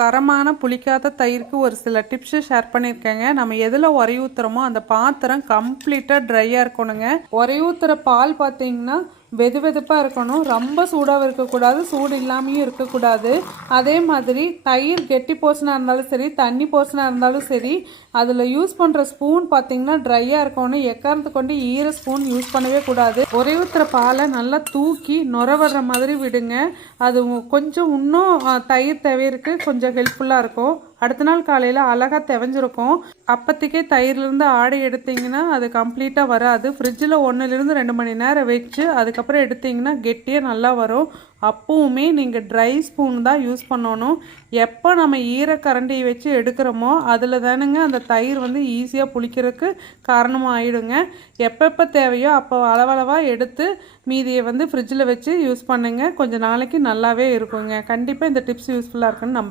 தரமான புளிக்காத தயிருக்கு ஒரு சில டிப்ஸு ஷேர் பண்ணியிருக்கேங்க. நம்ம எதில் உரை ஊற்றுறோமோ அந்த பாத்திரம் கம்ப்ளீட்டாக ட்ரையாக இருக்கணுங்க. உரை ஊற்றுற பால் பார்த்தீங்கன்னா வெது வெதுப்பாக இருக்கணும். ரொம்ப சூடாகவும் இருக்கக்கூடாது, சூடு இல்லாமையும் இருக்கக்கூடாது. அதே மாதிரி தயிர் கெட்டி போர்ஷனாக இருந்தாலும் சரி, தண்ணி போர்ஷனாக இருந்தாலும் சரி, அதில் யூஸ் பண்ணுற ஸ்பூன் பார்த்தீங்கன்னா ட்ரையாக இருக்கணும். எக்காரணத்தை கொண்டு ஈர ஸ்பூன் யூஸ் பண்ணவே கூடாது. உரை ஊற்றுற பாலை நல்லா தூக்கி நுர வர்ற மாதிரி விடுங்க. அது கொஞ்சம் இன்னும் தயிர் தவிர்க்கு கொஞ்சம் ஹெல்ப்ஃபுல்லாக இருக்கும். அடுத்த நாள் காலையில் அழகாக தெவஞ்சிருக்கும். அப்போதைக்கே தயிர்லேருந்து ஆடை எடுத்திங்கன்னா அது கம்ப்ளீட்டாக வராது. ஃப்ரிட்ஜில் 1லேருந்து 2 மணி நேரம் வச்சு அதுக்கப்புறம் எடுத்திங்கன்னா கெட்டியாக நல்லா வரும். அப்போவுமே நீங்கள் ட்ரை ஸ்பூன் தான் யூஸ் பண்ணணும். எப்போ நம்ம ஈரக்கரண்டியை வச்சு எடுக்கிறோமோ அதில் தானுங்க அந்த தயிர் ஈஸியாக புளிக்கிறதுக்கு காரணமாக ஆகிடுங்க. எப்போ தேவையோ அப்போ அளவளவாக எடுத்து மீதியை ஃப்ரிட்ஜில் வச்சு யூஸ் பண்ணுங்கள். கொஞ்சம் நாளைக்கு நல்லாவே இருக்குங்க. கண்டிப்பாக இந்த டிப்ஸ் யூஸ்ஃபுல்லாக இருக்குன்னு நம்ப